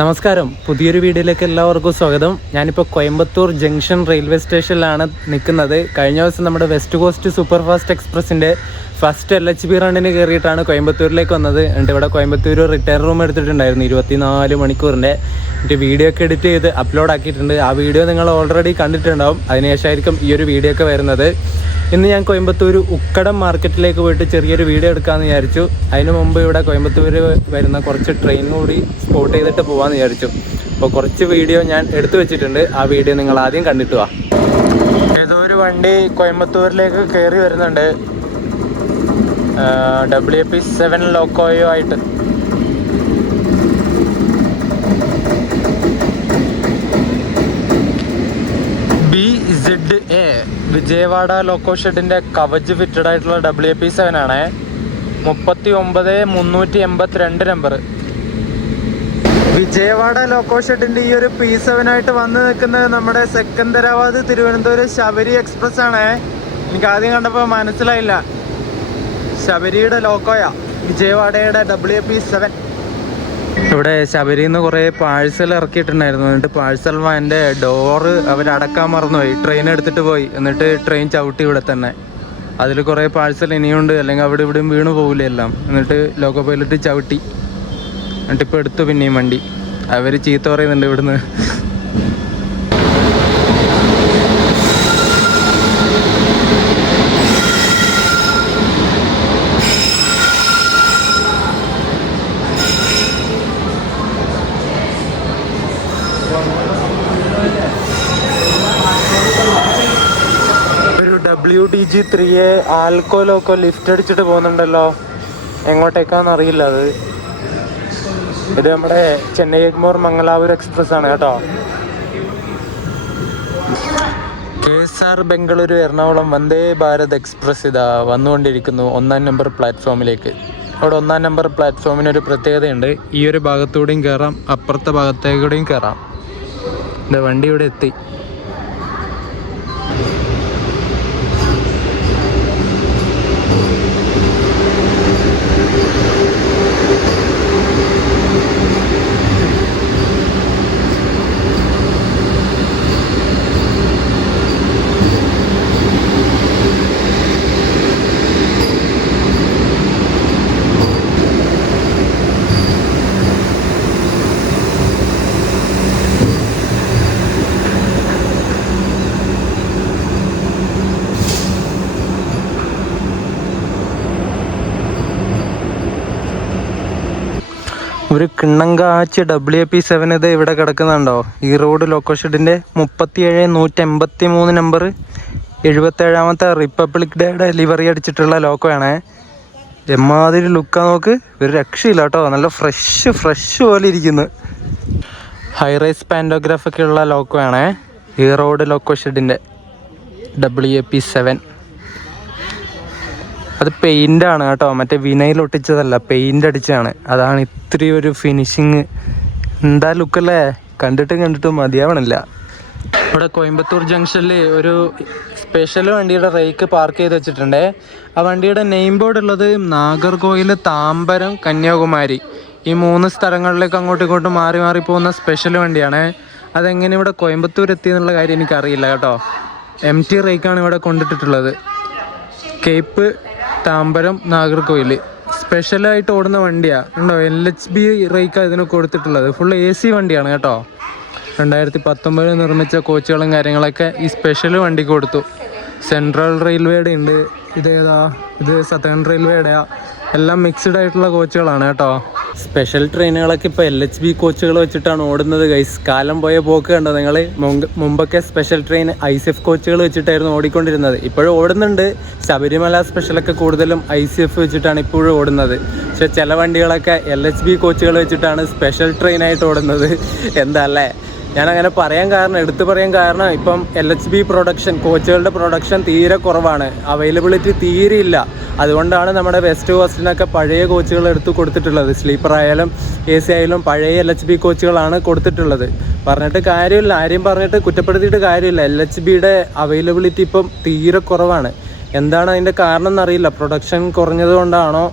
നമസ്കാരം, പുതിയൊരു വീഡിയോയിലേക്ക് എല്ലാവർക്കും സ്വാഗതം. ഞാനിപ്പോൾ കോയമ്പത്തൂർ ജംഗ്ഷൻ റെയിൽവേ സ്റ്റേഷനിലാണ് നിൽക്കുന്നത്. കഴിഞ്ഞ ദിവസം നമ്മുടെ വെസ്റ്റ് കോസ്റ്റ് സൂപ്പർ ഫാസ്റ്റ് എക്സ്പ്രസിൻ്റെ ഫസ്റ്റ് LHB റണ്ണിന് കയറിയിട്ടാണ് കോയമ്പത്തൂരിലേക്ക് വന്നത്. എന്നിട്ട് ഇവിടെ കോയമ്പത്തൂർ റിട്ടയർ റൂം എടുത്തിട്ടുണ്ടായിരുന്നു 24 മണിക്കൂറിൻ്റെ. എന്നിട്ട് വീഡിയോ ഒക്കെ എഡിറ്റ് ചെയ്ത് അപ്ലോഡ് ആക്കിയിട്ടുണ്ട്. ആ വീഡിയോ നിങ്ങൾ ഓൾറെഡി കണ്ടിട്ടുണ്ടാവും. അതിനുശേഷമായിരിക്കും ഈ ഒരു വീഡിയോ ഒക്കെ വരുന്നത്. ഇന്ന് ഞാൻ കോയമ്പത്തൂർ ഉക്കടം മാർക്കറ്റിലേക്ക് പോയിട്ട് ചെറിയൊരു വീഡിയോ എടുക്കാമെന്ന് വിചാരിച്ചു. അതിന് മുമ്പ് ഇവിടെ കോയമ്പത്തൂർ വരുന്ന കുറച്ച് ട്രെയിൻ കൂടി സ്പോട്ട് ചെയ്തിട്ട് പോകാമെന്ന് വിചാരിച്ചു. അപ്പോൾ കുറച്ച് വീഡിയോ ഞാൻ എടുത്തു വെച്ചിട്ടുണ്ട്. ആ വീഡിയോ നിങ്ങൾ ആദ്യം കണ്ടിട്ട് വാ. ഏതോ ഒരു വണ്ടി കോയമ്പത്തൂരിലേക്ക് കയറി വരുന്നുണ്ട്, WP7 ലോക്കോയോ ആയിട്ട്. BZA വിജയവാഡ ലോക്കോ ഷെഡിൻ്റെ കവച് ഫിറ്റഡ് ആയിട്ടുള്ള WP7 ആണ്. 39,382 നമ്പർ. വിജയവാഡ ലോക്കോ ഷെഡിൻ്റെ ഈ ഒരു P7 ആയിട്ട് വന്ന് നിൽക്കുന്നത് നമ്മുടെ സെക്കന്ദരാബാദ് തിരുവനന്തപുരം ശബരി എക്സ്പ്രസ് ആണ്. എനിക്ക് ആദ്യം കണ്ടപ്പോൾ മനസ്സിലായില്ല. ശബരിയുടെ ലോക്കോയാ, വിജയവാഡയുടെ WP7. ഇവിടെ ശബരിയിൽ നിന്ന് കുറേ പാഴ്സൽ ഇറക്കിയിട്ടുണ്ടായിരുന്നു. എന്നിട്ട് പാഴ്സൽ വാൻ്റെ ഡോറ് അവരടക്കാൻ മറന്നുപോയി. ട്രെയിൻ എടുത്തിട്ട് പോയി. എന്നിട്ട് ട്രെയിൻ ചവിട്ടി ഇവിടെ തന്നെ. അതിൽ കുറേ പാഴ്സൽ ഇനിയുണ്ട്, അല്ലെങ്കിൽ അവിടെ ഇവിടെയും വീണ് പോകില്ല എല്ലാം. എന്നിട്ട് ലോക്കോ പൈലറ്റ് ചവിട്ടി. എന്നിട്ടിപ്പോൾ എടുത്തു പിന്നെയും വണ്ടി. അവർ ചീത്ത പറയുന്നുണ്ട് ഇവിടുന്ന്. WDG3A ആൽക്കോ ലോക്കോ ലിഫ്റ്റ് അടിച്ചിട്ട് പോകുന്നുണ്ടല്ലോ. എങ്ങോട്ടേക്കാന്ന് അറിയില്ല. ഇത് നമ്മുടെ ചെന്നൈ എഗ്മോർ മംഗലാപുരം എക്സ്പ്രസ് ആണ് കേട്ടോ. KSR ബംഗളൂരു എറണാകുളം വന്ദേ ഭാരത് എക്സ്പ്രസ് ഇതാ വന്നുകൊണ്ടിരിക്കുന്നു 1-ാം നമ്പർ പ്ലാറ്റ്ഫോമിലേക്ക്. അവിടെ 1-ാം നമ്പർ പ്ലാറ്റ്ഫോമിനൊരു പ്രത്യേകതയുണ്ട്. ഈ ഒരു ഭാഗത്തൂടെയും കയറാം, അപ്പുറത്തെ ഭാഗത്തേക്കൂടെയും കയറാം. എൻ്റെ വണ്ടി ഇവിടെ എത്തി. ഒരു കിണ്ണങ്കാച്ച് WP7 ഇത് ഇവിടെ കിടക്കുന്നുണ്ടോ. ഈ റോഡ് ലോക്കോ ഷെഡിൻ്റെ 37,183 നമ്പർ 77ാമത്തെ റിപ്പബ്ലിക് ഡേയുടെ ലിവറി അടിച്ചിട്ടുള്ള ലോക്കോയാണേ. എമ്മാതിരി ലുക്കാ നോക്ക്, ഒരു രക്ഷയില്ല കേട്ടോ. നല്ല ഫ്രഷ് പോലെ ഇരിക്കുന്നു. ഹൈറൈസ് പാൻഡോഗ്രാഫൊക്കെ ഉള്ള ലോക്കോയാണേ ഈ റോഡ് ലോക്കോ ഷെഡിൻ്റെ WP7. അത് പെയിൻ്റാണ് കേട്ടോ, മറ്റേ വിനയിൽ ഒട്ടിച്ചതല്ല, പെയിൻ്റ് അടിച്ചതാണ്. അതാണ് ഇത്തിരി ഒരു ഫിനിഷിങ്. എന്താ ലുക്കല്ലേ, കണ്ടിട്ടും മതിയാവണില്ല. ഇവിടെ കോയമ്പത്തൂർ ജംഗ്ഷനിൽ ഒരു സ്പെഷ്യൽ വണ്ടിയുടെ റേക്ക് പാർക്ക് ചെയ്ത് വെച്ചിട്ടുണ്ട്. ആ വണ്ടിയുടെ നെയിം ബോർഡ് ഉള്ളത് നാഗർകോയിൽ, താമ്പരം, കന്യാകുമാരി ഈ 3 സ്ഥലങ്ങളിലേക്ക് അങ്ങോട്ടും ഇങ്ങോട്ടും മാറി പോകുന്ന സ്പെഷ്യൽ വണ്ടിയാണ്. അതെങ്ങനെ ഇവിടെ കോയമ്പത്തൂർ എത്തിയെന്നുള്ള കാര്യം എനിക്കറിയില്ല കേട്ടോ. MT റേക്കാണ് ഇവിടെ കൊണ്ടിട്ടിട്ടുള്ളത്. കേപ്പ്, താമ്പരം, നാഗർകോയിൽ സ്പെഷ്യലായിട്ട് ഓടുന്ന വണ്ടിയാണ് ഉണ്ടോ. LHB റേക്കാണ് ഇതിന് കൊടുത്തിട്ടുള്ളത്. ഫുൾ AC വണ്ടിയാണ് കേട്ടോ. 2019 നിർമ്മിച്ച കോച്ചുകളും കാര്യങ്ങളൊക്കെ ഈ സ്പെഷ്യൽ വണ്ടിക്ക് കൊടുത്തു. സെൻട്രൽ റെയിൽവേയുടെ ഉണ്ട്. ഇത് സതേൺ റെയിൽവേയുടെ എല്ലാം മിക്സ്ഡ് ആയിട്ടുള്ള കോച്ചുകളാണ് കേട്ടോ. സ്പെഷ്യൽ ട്രെയിനുകളൊക്കെ ഇപ്പോൾ LHB കോച്ചുകൾ വെച്ചിട്ടാണ് ഓടുന്നത് ഗൈസ്. കാലം പോയ പോക്ക് കണ്ടോ നിങ്ങൾ. മുമ്പൊക്കെ സ്പെഷ്യൽ ട്രെയിൻ ICF കോച്ചുകൾ വെച്ചിട്ടായിരുന്നു ഓടിക്കൊണ്ടിരുന്നത്. ഇപ്പോഴും ഓടുന്നുണ്ട്. ശബരിമല സ്പെഷ്യലൊക്കെ കൂടുതലും ICF വെച്ചിട്ടാണ് ഇപ്പോഴും ഓടുന്നത്. പക്ഷെ ചില വണ്ടികളൊക്കെ LHB കോച്ചുകൾ വെച്ചിട്ടാണ് സ്പെഷ്യൽ ട്രെയിനായിട്ട് ഓടുന്നത്. എന്താ അല്ലേ, ഞാനങ്ങനെ എടുത്തു പറയാൻ കാരണം ഇപ്പം LHB പ്രൊഡക്ഷൻ, കോച്ചുകളുടെ പ്രൊഡക്ഷൻ തീരെ കുറവാണ്. അവൈലബിലിറ്റി തീരെ ഇല്ല. അതുകൊണ്ടാണ് നമ്മുടെ വെസ്റ്റ് കോസ്റ്റിനൊക്കെ പഴയ കോച്ചുകൾ എടുത്ത് കൊടുത്തിട്ടുള്ളത്. സ്ലീപ്പർ ആയാലും AC ആയാലും പഴയ LHB കോച്ചുകളാണ് കൊടുത്തിട്ടുള്ളത്. പറഞ്ഞിട്ട് കാര്യമില്ല, ആരെയും പറഞ്ഞിട്ട് കുറ്റപ്പെടുത്തിയിട്ട് കാര്യമില്ല. LHBയുടെ അവൈലബിലിറ്റി ഇപ്പം തീരെ കുറവാണ്. എന്താണ് അതിൻ്റെ കാരണം എന്നറിയില്ല. പ്രൊഡക്ഷൻ കുറഞ്ഞത് കൊണ്ടാണോ,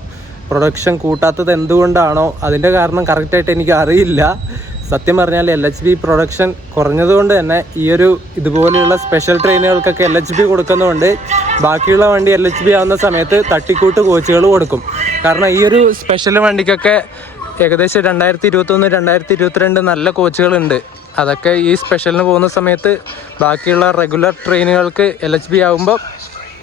പ്രൊഡക്ഷൻ കൂട്ടാത്തത് എന്തുകൊണ്ടാണോ, അതിൻ്റെ കാരണം കറക്റ്റായിട്ട് എനിക്ക് അറിയില്ല. സത്യം പറഞ്ഞാൽ LHB പ്രൊഡക്ഷൻ കുറഞ്ഞതുകൊണ്ട് തന്നെ ഈ ഒരു ഇതുപോലെയുള്ള സ്പെഷ്യൽ ട്രെയിനുകൾക്കൊക്കെ LHB കൊടുക്കുന്നതുകൊണ്ട് ബാക്കിയുള്ള വണ്ടി LHB ആവുന്ന സമയത്ത് തട്ടിക്കൂട്ട് കോച്ചുകൾ കൊടുക്കും. കാരണം ഈ ഒരു സ്പെഷ്യൽ വണ്ടിക്കൊക്കെ ഏകദേശം 2021 2022 നല്ല കോച്ചുകളുണ്ട്. അതൊക്കെ ഈ സ്പെഷ്യലിന് പോകുന്ന സമയത്ത് ബാക്കിയുള്ള റെഗുലർ ട്രെയിനുകൾക്ക് LHB ആകുമ്പോൾ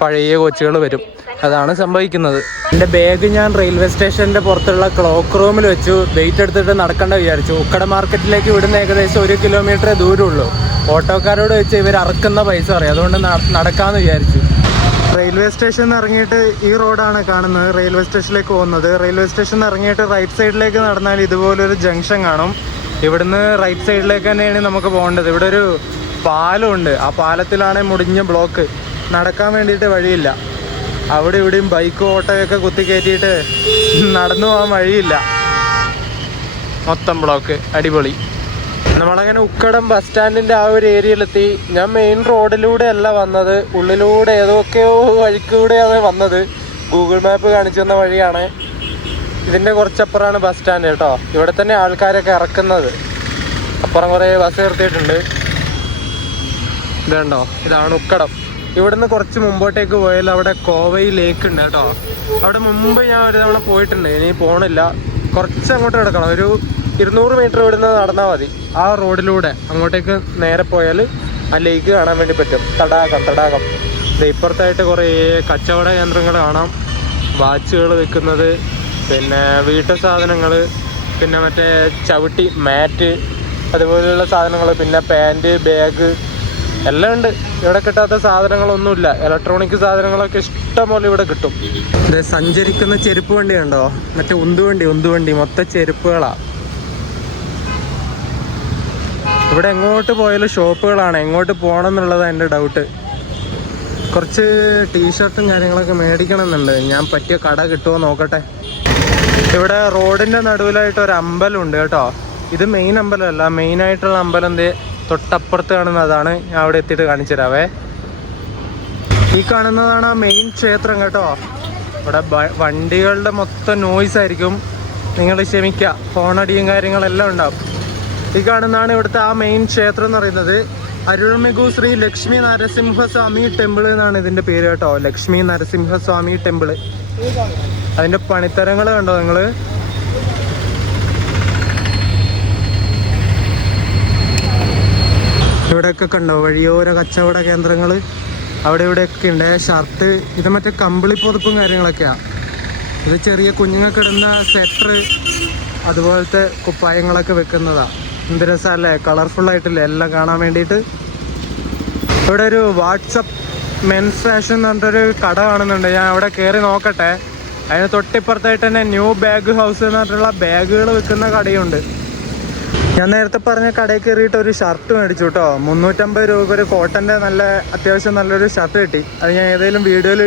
പഴയ കോച്ചുകൾ വരും. അതാണ് സംഭവിക്കുന്നത്. എൻ്റെ ബാഗ് ഞാൻ റെയിൽവേ സ്റ്റേഷൻ്റെ പുറത്തുള്ള ക്ലോക്ക് റൂമിൽ വെച്ചു. വെയിറ്റ് എടുത്തിട്ട് നടക്കേണ്ട വിചാരിച്ചു. ഉക്കട മാർക്കറ്റിലേക്ക് ഇവിടുന്ന് ഏകദേശം 1 കിലോമീറ്ററേ ദൂരമുള്ളൂ. ഓട്ടോക്കാരോട് വെച്ച് ഇവർ അറക്കുന്ന പൈസ പറയും. അതുകൊണ്ട് നടക്കാമെന്ന് വിചാരിച്ചു. റെയിൽവേ സ്റ്റേഷനിൽ ഇറങ്ങിയിട്ട് ഈ റോഡാണ് കാണുന്നത്, റെയിൽവേ സ്റ്റേഷനിലേക്ക് പോകുന്നത്. റെയിൽവേ സ്റ്റേഷനിൽ ഇറങ്ങിയിട്ട് റൈറ്റ് സൈഡിലേക്ക് നടന്നാൽ ഇതുപോലൊരു ജംഗ്ഷൻ കാണും. ഇവിടുന്ന് റൈറ്റ് സൈഡിലേക്ക് തന്നെയാണ് നമുക്ക് പോകേണ്ടത്. ഇവിടെ ഒരു പാലമുണ്ട്. ആ പാലത്തിലാണ് മുടിഞ്ഞ ബ്ലോക്ക്. നടക്കാൻ വേണ്ടിയിട്ട് വഴിയില്ല. അവിടെ ഇവിടെയും ബൈക്കും ഓട്ടോയൊക്കെ കുത്തി കയറ്റിയിട്ട് നടന്നു പോകാൻ വഴിയില്ല. മൊത്തം ബ്ലോക്ക്. അടിപൊളി. നമ്മളങ്ങനെ ഉക്കടം ബസ് സ്റ്റാൻഡിൻ്റെ ആ ഒരു ഏരിയയിലെത്തി. ഞാൻ മെയിൻ റോഡിലൂടെ അല്ല വന്നത്, ഉള്ളിലൂടെ ഏതൊക്കെയോ വഴിക്കൂടെയാണ് വന്നത്. ഗൂഗിൾ മാപ്പ് കാണിച്ചു തന്ന വഴിയാണ്. ഇതിൻ്റെ കുറച്ചപ്പുറമാണ് ബസ് സ്റ്റാൻഡ് കേട്ടോ. ഇവിടെ തന്നെ ആൾക്കാരൊക്കെ ഇറക്കുന്നത്. അപ്പുറം കുറേ ബസ് നിർത്തിയിട്ടുണ്ട്. ഇതുണ്ടോ, ഇതാണ് ഉക്കടം. ഇവിടുന്ന് കുറച്ച് മുമ്പോട്ടേക്ക് പോയാൽ അവിടെ കോവൈ ലേക്ക് ഉണ്ട് കേട്ടോ. അവിടെ മുമ്പ് ഞാൻ ഒരു തവണ പോയിട്ടുണ്ട്. ഇനി പോകണില്ല. കുറച്ച് അങ്ങോട്ട് കിടക്കണം. ഒരു 200 മീറ്റർ ഇവിടുന്ന് നടന്നാൽ മതി. ആ റോഡിലൂടെ അങ്ങോട്ടേക്ക് നേരെ പോയാൽ ആ ലേക്ക് കാണാൻ വേണ്ടി പറ്റും. തടാകം. ഇപ്പുറത്തായിട്ട് കുറേ കച്ചവട കേന്ദ്രങ്ങൾ കാണാം. വാച്ചുകൾ വെക്കുന്നത്, പിന്നെ വീട്ടു സാധനങ്ങൾ, പിന്നെ മറ്റേ ചവിട്ടി മാറ്റ്, അതുപോലെയുള്ള സാധനങ്ങൾ, പിന്നെ പാൻറ്, ബാഗ് എല്ലാം ഉണ്ട്. ഇവിടെ കിട്ടാത്ത സാധനങ്ങളൊന്നുമില്ല. ഇലക്ട്രോണിക് സാധനങ്ങളൊക്കെ ഇഷ്ടം പോലെ ഇവിടെ കിട്ടും. ഇത് സഞ്ചരിക്കുന്ന ചെരുപ്പ് വണ്ടി ഉണ്ടോ, മറ്റേ ഉന്തുവണ്ടി മൊത്തം ചെരുപ്പുകളാണ്. ഇവിടെ എങ്ങോട്ട് പോയാലും ഷോപ്പുകളാണ്. എങ്ങോട്ട് പോകണം എന്നുള്ളതാണ് എൻ്റെ ഡൗട്ട്. കുറച്ച് ടീഷർട്ടും കാര്യങ്ങളൊക്കെ മേടിക്കണം എന്നുണ്ട്. ഞാൻ പറ്റിയ കട കിട്ടുമോ നോക്കട്ടെ. ഇവിടെ റോഡിൻ്റെ നടുവിലായിട്ട് ഒരു അമ്പലമുണ്ട് കേട്ടോ. ഇത് മെയിൻ അമ്പലമല്ല. മെയിനായിട്ടുള്ള അമ്പലം തൊട്ടപ്പുറത്ത് കാണുന്നതാണ്. ഞാൻ അവിടെ എത്തിയിട്ട് കാണിച്ചു തരാവേ. ഈ കാണുന്നതാണ് ആ മെയിൻ ക്ഷേത്രം കേട്ടോ. ഇവിടെ വണ്ടികളുടെ മൊത്തം നോയ്സ് ആയിരിക്കും. നിങ്ങൾ ക്ഷമിക്കുക, ഹോണടിയും കാര്യങ്ങളെല്ലാം ഉണ്ടാവും. ഈ കാണുന്നതാണ് ഇവിടുത്തെ ആ മെയിൻ ക്ഷേത്രം എന്ന് പറയുന്നത്. അരുൾമികു ശ്രീ ലക്ഷ്മി നരസിംഹസ്വാമി ടെമ്പിൾ എന്നാണ് ഇതിൻ്റെ പേര് കേട്ടോ. ലക്ഷ്മി നരസിംഹസ്വാമി ടെമ്പിൾ. അതിൻ്റെ പണിത്തരങ്ങൾ കണ്ടോ നിങ്ങൾ. ഇവിടെയൊക്കെ കണ്ടോ വഴിയോര കച്ചവട കേന്ദ്രങ്ങൾ. അവിടെ ഇവിടെയൊക്കെ ഉണ്ട്. ഷർട്ട്, ഇത് മറ്റേ കമ്പിളി പുതപ്പും കാര്യങ്ങളൊക്കെയാണ്. ഇത് ചെറിയ കുഞ്ഞുങ്ങൾക്ക് ഇടുന്ന സ്വെറ്റർ, അതുപോലത്തെ കുപ്പായങ്ങളൊക്കെ വെക്കുന്നതാണ്. എന്ത് രസമല്ലേ, കളർഫുള്ളായിട്ടില്ലേ എല്ലാം കാണാൻ വേണ്ടിയിട്ട്. ഇവിടെ ഒരു വാട്സപ്പ് മെൻസ് ഫാഷൻ എന്ന് പറഞ്ഞിട്ടൊരു കട കാണുന്നുണ്ട്. ഞാൻ അവിടെ കയറി നോക്കട്ടെ. അതിന് തൊട്ടിപ്പുറത്തായിട്ട് തന്നെ ന്യൂ ബാഗ് ഹൗസ് എന്ന് പറഞ്ഞിട്ടുള്ള ബാഗുകൾ വിൽക്കുന്ന കടയുണ്ട്. ഞാൻ നേരത്തെ പറഞ്ഞ കടയിൽ കയറിയിട്ട് ഒരു ഷർട്ട് മേടിച്ചു കേട്ടോ. 350 രൂപ ഒരു കോട്ടൻ്റെ അത്യാവശ്യം നല്ലൊരു ഷർട്ട് കിട്ടി. അത് ഞാൻ ഏതെങ്കിലും വീഡിയോയിൽ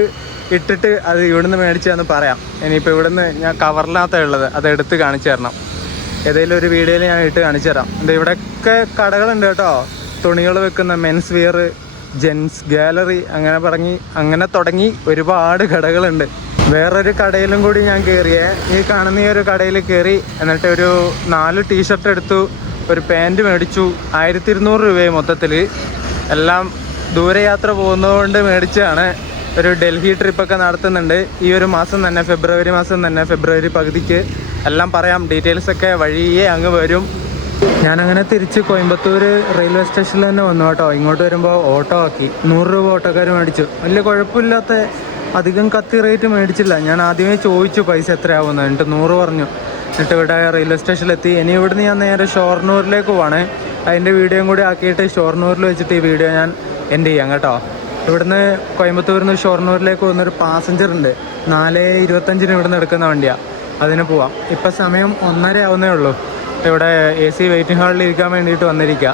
ഇട്ടിട്ട് അത് ഇവിടുന്ന് മേടിച്ചതെന്ന് പറയാം. ഇനിയിപ്പോൾ ഇവിടുന്ന് ഞാൻ കവറിനകത്താണ് ഉള്ളത്, അത് എടുത്ത് കാണിച്ചു തരണം. ഏതെങ്കിലും ഒരു വീഡിയോയിൽ ഞാൻ ഇട്ട് കാണിച്ചു തരാം. ഇവിടെയൊക്കെ കടകളുണ്ട് കേട്ടോ. തുണികൾ വെക്കുന്ന മെൻസ് വെയർ, ജെൻസ് ഗാലറി, അങ്ങനെ തുടങ്ങി ഒരുപാട് കടകളുണ്ട്. വേറൊരു കടയിലും കൂടി ഞാൻ കയറിയേ. ഈ കാണുന്ന ഈ ഒരു കടയിൽ കയറി. എന്നിട്ട് ഒരു 4 ടീഷർട്ട് എടുത്തു, ഒരു പാൻറ് മേടിച്ചു. 1200 രൂപയായി മൊത്തത്തിൽ. എല്ലാം ദൂരയാത്ര പോകുന്നതുകൊണ്ട് മേടിച്ചതാണ്. ഒരു ഡൽഹി ട്രിപ്പൊക്കെ നടത്തുന്നുണ്ട് ഈ ഒരു മാസം തന്നെ, ഫെബ്രുവരി മാസം തന്നെ, ഫെബ്രുവരി പകുതിക്ക്. എല്ലാം പറയാം, ഡീറ്റെയിൽസൊക്കെ വഴിയേ അങ്ങ് വരും. ഞാനങ്ങനെ തിരിച്ച് കോയമ്പത്തൂർ റെയിൽവേ സ്റ്റേഷനിൽ തന്നെ വന്നു കേട്ടോ. ഇങ്ങോട്ട് വരുമ്പോൾ ഓട്ടോ ആക്കി. 100 രൂപ ഓട്ടോക്കാർ മേടിച്ചു. വലിയ കുഴപ്പമില്ലാത്ത, അധികം കത്തി റേറ്റ് മേടിച്ചില്ല. ഞാൻ ആദ്യമേ ചോദിച്ചു പൈസ എത്രയാവുമെന്ന്. എന്നിട്ട് 100 പറഞ്ഞു. എന്നിട്ട് ഇവിടെ റെയിൽവേ സ്റ്റേഷനിലെത്തി. ഇനി ഇവിടുന്ന് ഞാൻ നേരെ ഷൊർണൂരിലേക്ക് പോവാണ്. അതിൻ്റെ വീഡിയോയും കൂടി ആക്കിയിട്ട് ഷൊർണൂരിൽ വെച്ചിട്ട് ഈ വീഡിയോ ഞാൻ എൻഡ് ചെയ്യാം കേട്ടോ. ഇവിടുന്ന് കോയമ്പത്തൂരിൽ നിന്ന് ഷൊർണൂരിലേക്ക് പോകുന്നൊരു പാസഞ്ചർ ഉണ്ട്. 4:25 ഇവിടുന്ന് എടുക്കുന്ന വണ്ടിയാണ്. അതിന് പോവാം. ഇപ്പം സമയം 1:30 ആവുന്നേ ഉള്ളൂ. ഇവിടെ AC വെയിറ്റിംഗ് ഹാളിൽ ഇരിക്കാൻ വേണ്ടിയിട്ട് വന്നിരിക്കുക.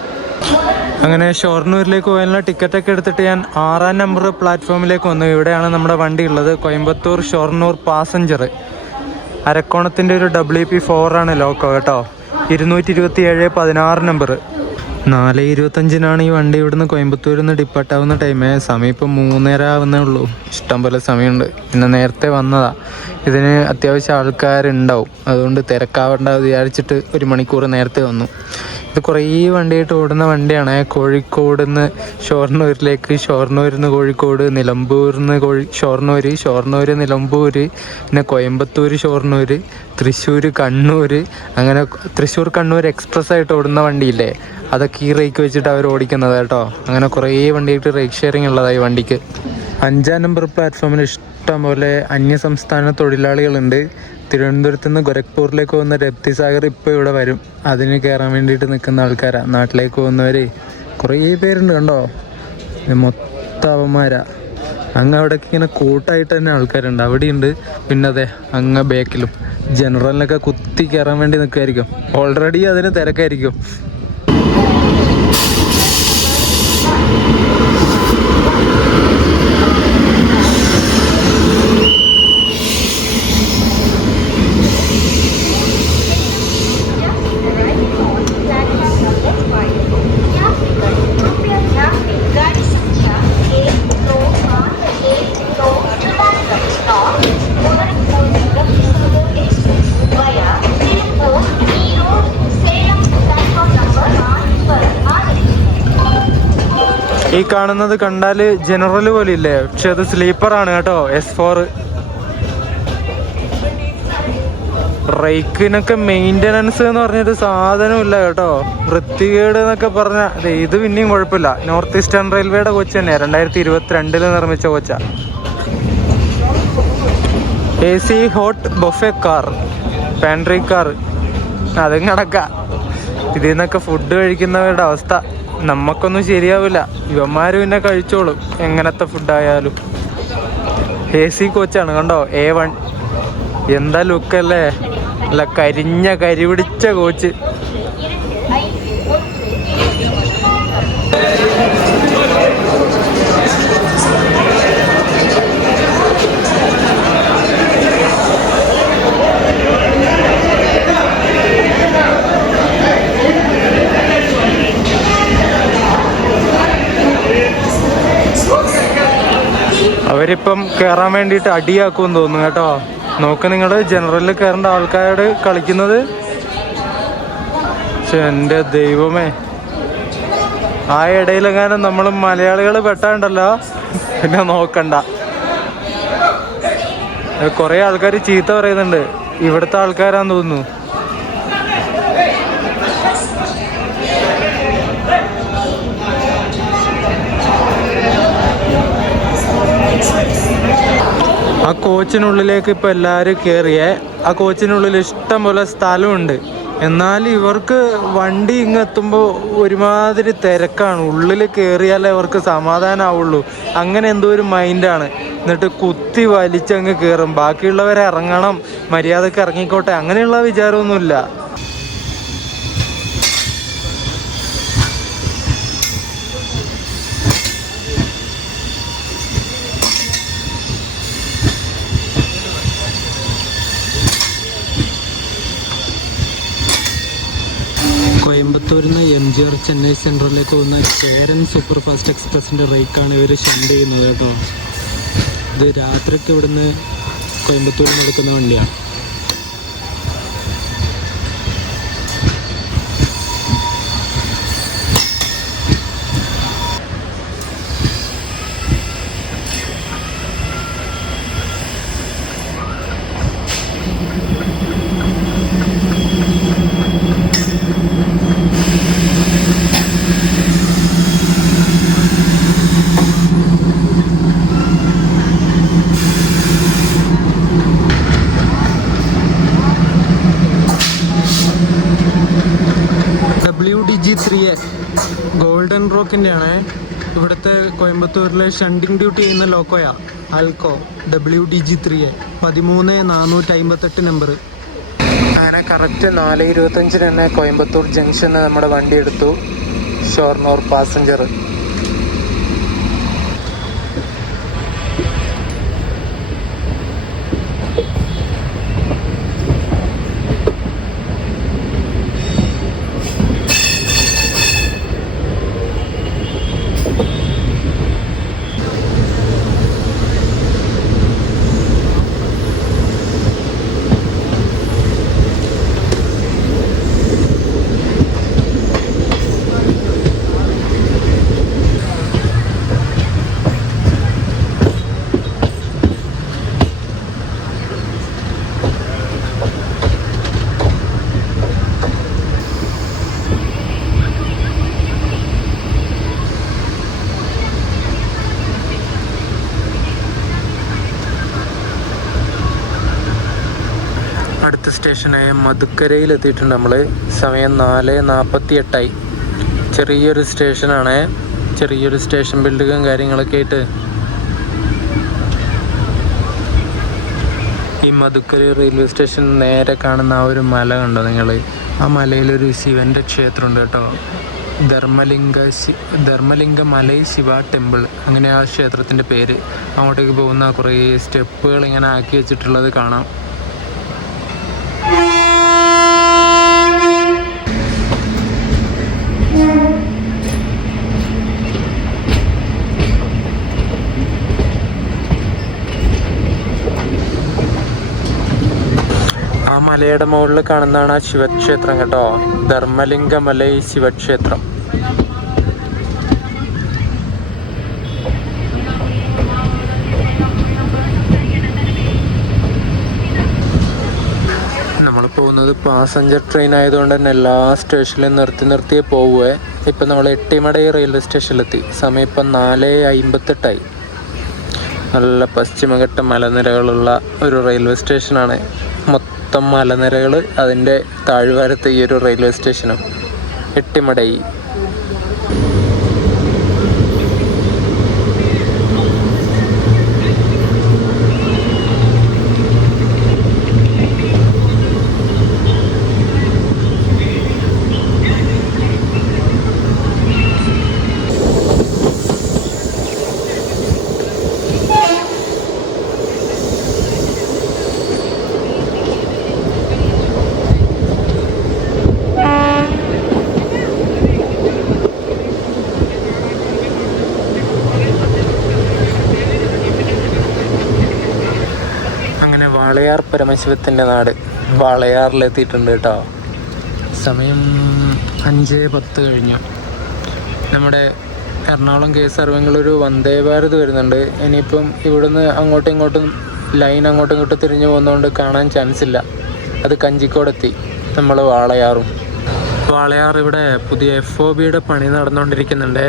അങ്ങനെ ഷൊർണൂരിലേക്ക് പോയാലുള്ള ടിക്കറ്റൊക്കെ എടുത്തിട്ട് ഞാൻ 6-ാം നമ്പർ പ്ലാറ്റ്ഫോമിലേക്ക് വന്നു. ഇവിടെയാണ് നമ്മുടെ വണ്ടി ഉള്ളത്. കോയമ്പത്തൂർ ഷൊർണൂർ പാസഞ്ചർ. അരക്കോണത്തിൻ്റെ ഒരു WP4 ആണ് ലോക്കോ കേട്ടോ. 227-16 നമ്പർ. 4:25 ഈ വണ്ടി ഇവിടുന്ന് കോയമ്പത്തൂരിൽ നിന്ന് ഡിപ്പാർട്ടാവുന്ന ടൈമേ. സമയം ഇപ്പം 3:30 ആവുന്നേ ഉള്ളൂ. ഇഷ്ടം പോലെ സമയമുണ്ട്. പിന്നെ നേരത്തെ വന്നതാ. ഇതിന് അത്യാവശ്യം ആൾക്കാരുണ്ടാവും, അതുകൊണ്ട് തിരക്കാവണ്ട വിചാരിച്ചിട്ട് 1 മണിക്കൂർ നേരത്തെ വന്നു. ഇത് കുറേ വണ്ടിയായിട്ട് ഓടുന്ന വണ്ടിയാണ്. കോഴിക്കോട് നിന്ന് ഷൊർണൂരിലേക്ക്, ഷൊർണൂരിൽ നിന്ന് കോഴിക്കോട്, നിലമ്പൂരിൽ നിന്ന് ഷൊർണൂർ, ഷൊർണൂർ നിലമ്പൂർ, പിന്നെ കോയമ്പത്തൂർ ഷൊർണൂർ, തൃശ്ശൂർ കണ്ണൂർ, അങ്ങനെ തൃശ്ശൂർ കണ്ണൂർ എക്സ്പ്രസ് ആയിട്ട് ഓടുന്ന വണ്ടിയില്ലേ, അതൊക്കെ ഈ റേക്ക് വെച്ചിട്ട് അവർ ഓടിക്കുന്നത് കേട്ടോ. അങ്ങനെ കുറേ വണ്ടിയായിട്ട് റേക്ക് ഷെയറിങ് ഉള്ളതായി വണ്ടിക്ക്. 5-ാം നമ്പർ പ്ലാറ്റ്ഫോമിൽ ഇഷ്ടം പോലെ അന്യസംസ്ഥാന തൊഴിലാളികളുണ്ട്. തിരുവനന്തപുരത്ത് നിന്ന് ഗോരഖ്പൂരിലേക്ക് പോകുന്ന രപ്തിസാഗർ ഇപ്പോൾ ഇവിടെ വരും. അതിന് കയറാൻ വേണ്ടിയിട്ട് നിൽക്കുന്ന ആൾക്കാരാണ്. നാട്ടിലേക്ക് പോകുന്നവർ കുറേ പേരുണ്ട് കണ്ടോ, മൊത്തം അവന്മാരാ. അങ്ങ് അവിടേക്ക് ഇങ്ങനെ കൂട്ടായിട്ട് തന്നെ ആൾക്കാരുണ്ട്. അവിടെയുണ്ട്, പിന്നെ അതെ അങ്ങ് ബാക്കിലും ജനറലിനൊക്കെ കുത്തി കയറാൻ വേണ്ടി നിൽക്കുമായിരിക്കും. ഓൾറെഡി അതിന് തിരക്കായിരിക്കും. ഈ കാണുന്നത് കണ്ടാൽ ജനറൽ പോലെ ഇല്ലേ, പക്ഷെ അത് സ്ലീപ്പറാണ് കേട്ടോ. S4 റേക്കിനൊക്കെ മെയിൻ്റനൻസ് എന്ന് പറഞ്ഞൊരു സാധനമില്ല കേട്ടോ. വൃത്തികേട് എന്നൊക്കെ പറഞ്ഞാൽ ഇത് പിന്നെയും കുഴപ്പമില്ല. നോർത്ത് ഈസ്റ്റേൺ റെയിൽവേയുടെ കോച്ച് തന്നെ 2022 നിർമ്മിച്ച കോച്ചാ. AC hot buffet car, pantry car, അതും കണക്കാം. ഇതിൽ നിന്നൊക്കെ ഫുഡ് കഴിക്കുന്നവരുടെ അവസ്ഥ നമുക്കൊന്നും ശരിയാവില്ല. ഇവന്മാർ പിന്നെ കഴിച്ചോളും എങ്ങനത്തെ ഫുഡായാലും. AC കോച്ചാണ് കണ്ടോ, A1. എന്താ ലുക്കല്ലേ, അല്ല കരി പിടിച്ച കോച്ച്. അവരിപ്പം കയറാൻ വേണ്ടിയിട്ട് അടിയാക്കുമെന്ന് തോന്നുന്നു കേട്ടോ. നോക്ക് നിങ്ങൾ, ജനറലിൽ കയറേണ്ട ആൾക്കാരോട് കളിക്കുന്നത്. പക്ഷെ എൻ്റെ ദൈവമേ, ആ ഇടയിലെങ്ങാനും നമ്മൾ മലയാളികൾ പെട്ടാണ്ടല്ലോ പിന്നെ നോക്കണ്ട. കുറേ ആൾക്കാർ ചീത്ത പറയുന്നുണ്ട്, ഇവിടുത്തെ ആൾക്കാരാന്ന് തോന്നുന്നു. ആ കോച്ചിനുള്ളിലേക്ക് ഇപ്പോൾ എല്ലാവരും കയറിയേ. ആ കോച്ചിനുള്ളിൽ ഇഷ്ടം പോലെ സ്ഥലമുണ്ട്. എന്നാൽ ഇവർക്ക് വണ്ടി ഇങ്ങെത്തുമ്പോൾ ഒരുമാതിരി തിരക്കാണ്. ഉള്ളിൽ കയറിയാലേ അവർക്ക് സമാധാനമാവുള്ളൂ. അങ്ങനെ എന്തോ ഒരു മൈൻഡാണ്. എന്നിട്ട് കുത്തി വലിച്ചങ്ങ് കയറും. ബാക്കിയുള്ളവരെ ഇറങ്ങണം, മര്യാദക്ക് ഇറങ്ങിക്കോട്ടെ, അങ്ങനെയുള്ള വിചാരമൊന്നുമില്ല. കോയമ്പത്തൂരിൽ നിന്ന് MGR ചെന്നൈ സെൻട്രലിലേക്ക് പോകുന്ന ചേരൻ സൂപ്പർ ഫാസ്റ്റ് എക്സ്പ്രസിൻ്റെ റേക്കാണ് ഇവർ ഷണ്ട് ചെയ്യുന്നത് കേട്ടോ. ഇത് രാത്രിക്ക് ഇവിടുന്ന് കോയമ്പത്തൂരിൽ നടക്കുന്ന വണ്ടിയാണ്. WDG3A ഗോൾഡൻ റോക്കിൻ്റെ ആണ്. ഇവിടുത്തെ കോയമ്പത്തൂരിലെ ഷണ്ടിങ് ഡ്യൂട്ടി ചെയ്യുന്ന ലോക്കോയാ ആൽക്കോ. WDG3A 13458 number. അങ്ങനെ കറക്റ്റ് 4:25 തന്നെ കോയമ്പത്തൂർ ജംഗ്ഷന് നമ്മുടെ വണ്ടി എടുത്തു. ഷൊർണൂർ പാസഞ്ചർ. സ്റ്റേഷനായ മധുക്കരയിൽ എത്തിയിട്ടുണ്ട് നമ്മൾ. സമയം 4:48. ചെറിയൊരു സ്റ്റേഷനാണ്, ചെറിയൊരു സ്റ്റേഷൻ ബിൽഡിങ്ങും കാര്യങ്ങളൊക്കെ ആയിട്ട്. ഈ മധുക്കര റെയിൽവേ സ്റ്റേഷൻ നേരെ കാണുന്ന ആ ഒരു മല കണ്ടോ നിങ്ങൾ? ആ മലയിലൊരു ശിവൻ്റെ ക്ഷേത്രമുണ്ട് കേട്ടോ. ധർമ്മലിംഗ മലൈ ശിവ ടെമ്പിൾ, അങ്ങനെ ആ ക്ഷേത്രത്തിൻ്റെ പേര്. അങ്ങോട്ടേക്ക് പോകുന്ന കുറേ സ്റ്റെപ്പുകൾ ഇങ്ങനെ ആക്കി വെച്ചിട്ടുള്ളത് കാണാം. ആ മലയുടെ മുകളിൽ കാണുന്നതാണ് ആ ശിവക്ഷേത്രം കേട്ടോ. ധർമ്മലിംഗ മലൈ ശിവക്ഷേത്രം. നമ്മൾ പോകുന്നത് പാസഞ്ചർ ട്രെയിൻ ആയതുകൊണ്ട് തന്നെ എല്ലാ സ്റ്റേഷനിലും നിർത്തിയേ പോവുകയെ. ഇപ്പം നമ്മൾ എട്ടിമടൈ റെയിൽവേ സ്റ്റേഷനിലെത്തി. സമയം ഇപ്പം 4:58. നല്ല പശ്ചിമഘട്ട മലനിരകളുള്ള ഒരു റെയിൽവേ സ്റ്റേഷനാണ്. മൊത്തം മലനിരകൾ, അതിൻ്റെ താഴ്വാരത്ത് ഈ ഒരു റെയിൽവേ സ്റ്റേഷനും. എട്ടിമടൈ. വാളയാർ പരമശിവത്തിൻ്റെ നാട് വാളയാറിലെത്തിയിട്ടുണ്ട് കേട്ടോ. സമയം 5:10 കഴിഞ്ഞു. നമ്മുടെ എറണാകുളം KSR ബംഗളൂരു വന്ദേ ഭാരത് വരുന്നുണ്ട്. ഇനിയിപ്പം ഇവിടുന്ന് അങ്ങോട്ടും ഇങ്ങോട്ടും ലൈൻ അങ്ങോട്ടും ഇങ്ങോട്ടും തിരിഞ്ഞു പോകുന്നതുകൊണ്ട് കാണാൻ ചാൻസ് ഇല്ല. അത് കഞ്ചിക്കോടെത്തി. നമ്മൾ വാളയാർ ഇവിടെ പുതിയ FOBയുടെ പണി നടന്നുകൊണ്ടിരിക്കുന്നുണ്ട്.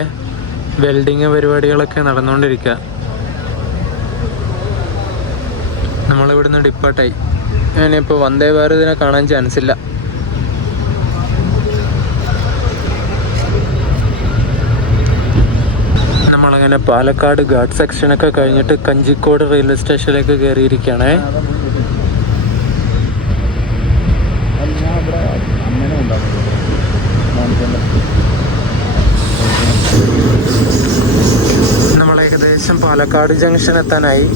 വെൽഡിങ് പരിപാടികളൊക്കെ നടന്നുകൊണ്ടിരിക്കുക. നമ്മളിവിടുന്ന് ഡിപ്പാർട്ടായി. ഞാനിപ്പോൾ വന്ദേ ഭാരതിനെ കാണാൻ ചാൻസ് ഇല്ല. നമ്മളങ്ങനെ പാലക്കാട് ഘാട്ട് സെക്ഷനൊക്കെ കഴിഞ്ഞിട്ട് കഞ്ചിക്കോട് റെയിൽവേ സ്റ്റേഷനിലേക്ക് കയറിയിരിക്കുകയാണേ. നമ്മളേകദേശം പാലക്കാട് ജംഗ്ഷൻ എത്താനായി.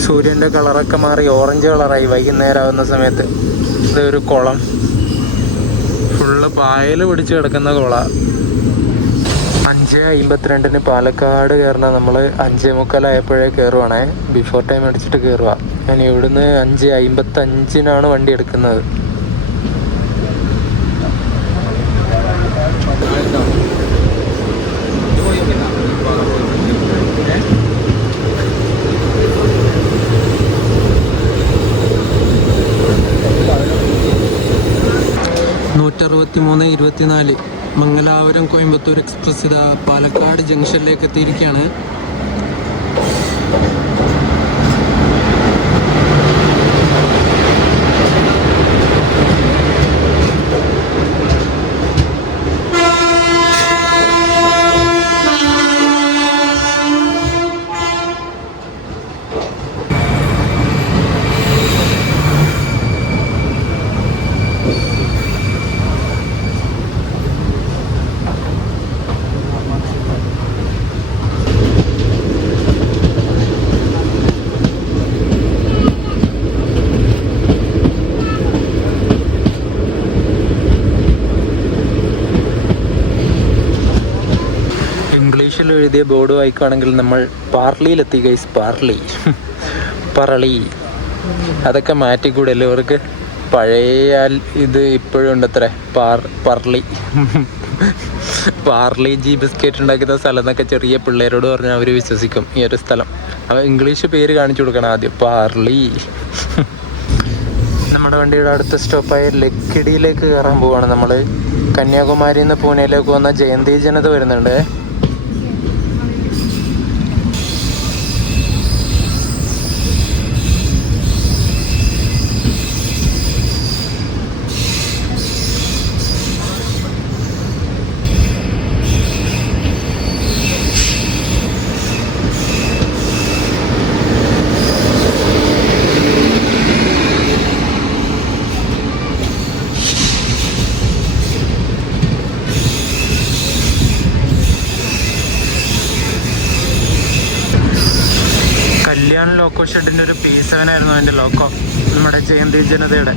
സൂര്യൻ്റെ കളറൊക്കെ മാറി ഓറഞ്ച് കളറായി വൈകുന്നേരം ആവുന്ന സമയത്ത്. ഇതൊരു കുളം, ഫുള്ള് പായൽ പിടിച്ച് കിടക്കുന്ന കുളമാണ്. 5:52 പാലക്കാട് കയറണം. നമ്മൾ 5:45 കയറുവാണേ. ബിഫോർ ടൈം അടിച്ചിട്ട് കയറുക. ഞാൻ ഇവിടുന്ന് 5:55 വണ്ടി എടുക്കുന്നത്. മംഗലാപുരം കോയമ്പത്തൂർ എക്സ്പ്രസ് ഇതാ പാലക്കാട് ജംഗ്ഷനിലേക്ക് എത്തിയിരിക്കുകയാണ്. ഇംഗ്ലീഷിൽ എഴുതിയ ബോർഡ് വായിക്കുകയാണെങ്കിൽ നമ്മൾ പാർലിയിലെത്തി ഗൈസ്. പറളി അതൊക്കെ മാറ്റിക്കൂടല്ലോ ഇവർക്ക്. പഴയ ഇത് ഇപ്പോഴും ഉണ്ടത്രേ. പാർലി ജി ബിസ്ക്കറ്റ് ഉണ്ടാക്കുന്ന സ്ഥലം എന്നൊക്കെ ചെറിയ പിള്ളേരോട് പറഞ്ഞാൽ അവർ വിശ്വസിക്കും ഈ ഒരു സ്ഥലം. അപ്പോൾ ഇംഗ്ലീഷ് പേര് കാണിച്ചു കൊടുക്കണം ആദ്യം. പാർലി. നമ്മുടെ വണ്ടിയുടെ അടുത്ത സ്റ്റോപ്പായ ലക്കിടിയിലേക്ക് കയറാൻ പോവുകയാണ് നമ്മൾ. കന്യാകുമാരിയിൽ നിന്ന് പൂനെയിലേക്ക് വന്ന ജയന്തി ജനത വരുന്നുണ്ട്. ഷെഡിൻ്റെ ഒരു P7 ആയിരുന്നു അതിൻ്റെ ലോക്കോ, നമ്മുടെ ജയന്തി ജനതയുടെ.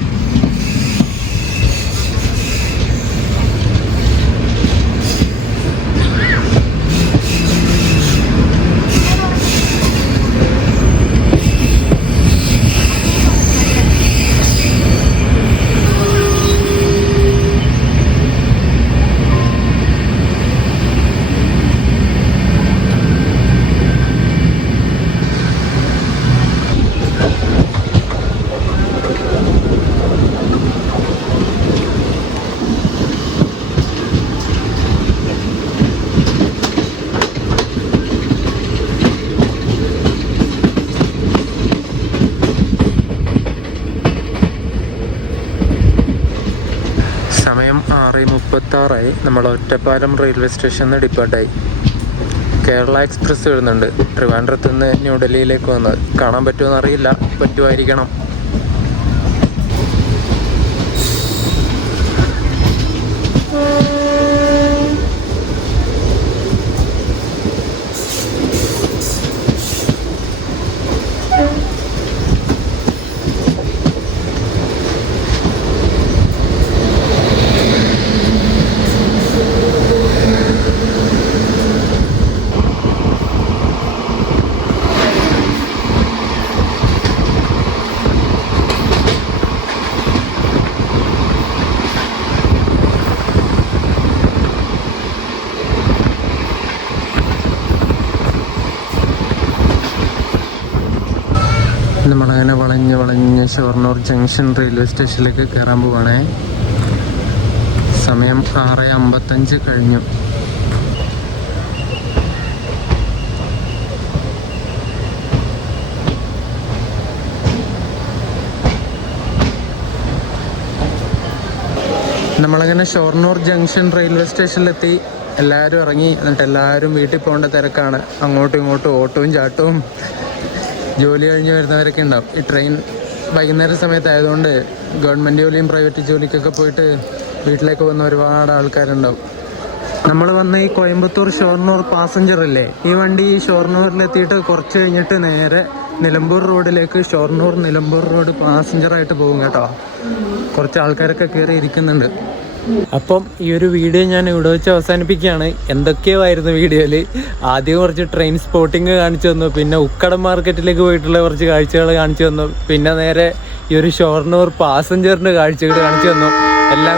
സമയം 6:36 നമ്മൾ ഒറ്റപ്പാലം റെയിൽവേ സ്റ്റേഷനിൽ നിന്ന് ഡിപ്പാർട്ടായി. കേരള എക്സ്പ്രസ് വരുന്നുണ്ട് ട്രിവാൻഡ്രത്ത് നിന്ന് ന്യൂഡൽഹിയിലേക്ക് വന്നത്. കാണാൻ പറ്റുമെന്ന് അറിയില്ല, പറ്റുമായിരിക്കണം. നമ്മളങ്ങനെ വളഞ്ഞ് ഷൊർണൂർ ജംഗ്ഷൻ റെയിൽവേ സ്റ്റേഷനിലേക്ക് കയറാൻ പോവാണേ. സമയം 6:55 കഴിഞ്ഞു. നമ്മളങ്ങനെ ഷൊർണൂർ ജംഗ്ഷൻ റെയിൽവേ സ്റ്റേഷനിലെത്തി. എല്ലാവരും ഇറങ്ങി. എന്നിട്ട് എല്ലാവരും വീട്ടിൽ പോകേണ്ട തിരക്കാണ്. അങ്ങോട്ടും ഇങ്ങോട്ടും ഓട്ടവും ചാട്ടവും. ജോലി കഴിഞ്ഞ് വരുന്നവരൊക്കെ ഉണ്ടാവും. ഈ ട്രെയിൻ വൈകുന്നേര സമയത്തായതുകൊണ്ട് ഗവൺമെൻറ് ജോലിയും പ്രൈവറ്റ് ജോലിക്കൊക്കെ പോയിട്ട് വീട്ടിലേക്ക് പോകുന്ന ഒരുപാട് ആൾക്കാരുണ്ടാവും. നമ്മൾ വന്ന ഈ കോയമ്പത്തൂർ ഷൊർണൂർ പാസഞ്ചർ ഇല്ലേ, ഈ വണ്ടി ഷൊർണൂരിലെത്തിയിട്ട് കുറച്ച് കഴിഞ്ഞിട്ട് നേരെ നിലമ്പൂർ റോഡിലേക്ക് ഷൊർണൂർ നിലമ്പൂർ റോഡ് പാസഞ്ചറായിട്ട് പോകും കേട്ടോ. കുറച്ച് ആൾക്കാരൊക്കെ കയറി ഇരിക്കുന്നുണ്ട്. അപ്പം ഈ ഒരു വീഡിയോ ഞാൻ ഇവിടെ വെച്ച് അവസാനിപ്പിക്കുകയാണ്. എന്തൊക്കെയോ ആയിരുന്നു വീഡിയോയിൽ. ആദ്യം കുറച്ച് ട്രെയിൻ സ്പോട്ടിങ് കാണിച്ചു തന്നു, പിന്നെ ഉക്കടം മാർക്കറ്റിലേക്ക് പോയിട്ടുള്ള കുറച്ച് കാഴ്ചകൾ കാണിച്ചു തന്നു, പിന്നെ നേരെ ഈ ഒരു ഷൊർണൂർ പാസഞ്ചറിൻ്റെ കാഴ്ചകൾ കാണിച്ചു തന്നു. എല്ലാം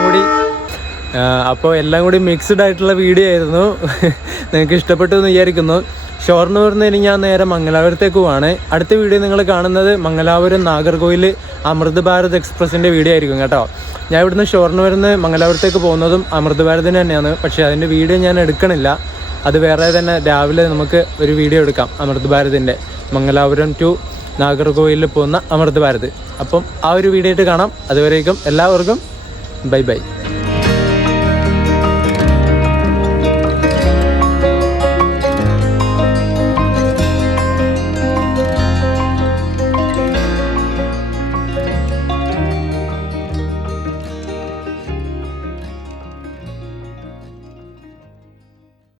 കൂടി മിക്സ്ഡ് ആയിട്ടുള്ള വീഡിയോ ആയിരുന്നു. നിങ്ങൾക്ക് ഇഷ്ടപ്പെട്ടു എന്ന് വിചാരിക്കുന്നു. ഷൊർണൂരിൽ നിന്ന് ഞാൻ നേരെ മംഗലാപുരത്തേക്ക് പോവാണ്. അടുത്ത വീഡിയോ നിങ്ങൾ കാണുന്നത് മംഗലാപുരം നാഗർകോവിൽ അമൃത് ഭാരത് എക്സ്പ്രസിൻ്റെ വീഡിയോ ആയിരിക്കും കേട്ടോ. ഞാൻ ഇവിടുന്ന് ഷൊർണൂരിൽ നിന്ന് മംഗലാപുരത്തേക്ക് പോകുന്നതും അമൃത് ഭാരതിന് തന്നെയാണ്. പക്ഷേ അതിൻ്റെ വീഡിയോ ഞാൻ എടുക്കണില്ല. അത് വേറെ തന്നെ രാവിലെ നമുക്ക് ഒരു വീഡിയോ എടുക്കാം. അമൃത് ഭാരതിൻ്റെ മംഗലാപുരം ടു നാഗർകോവിലിൽ പോകുന്ന അമൃത് ഭാരത്. അപ്പം ആ ഒരു വീഡിയോ ആയിട്ട് കാണാം. അതുവരേക്കും എല്ലാവർക്കും ബൈ ബൈ.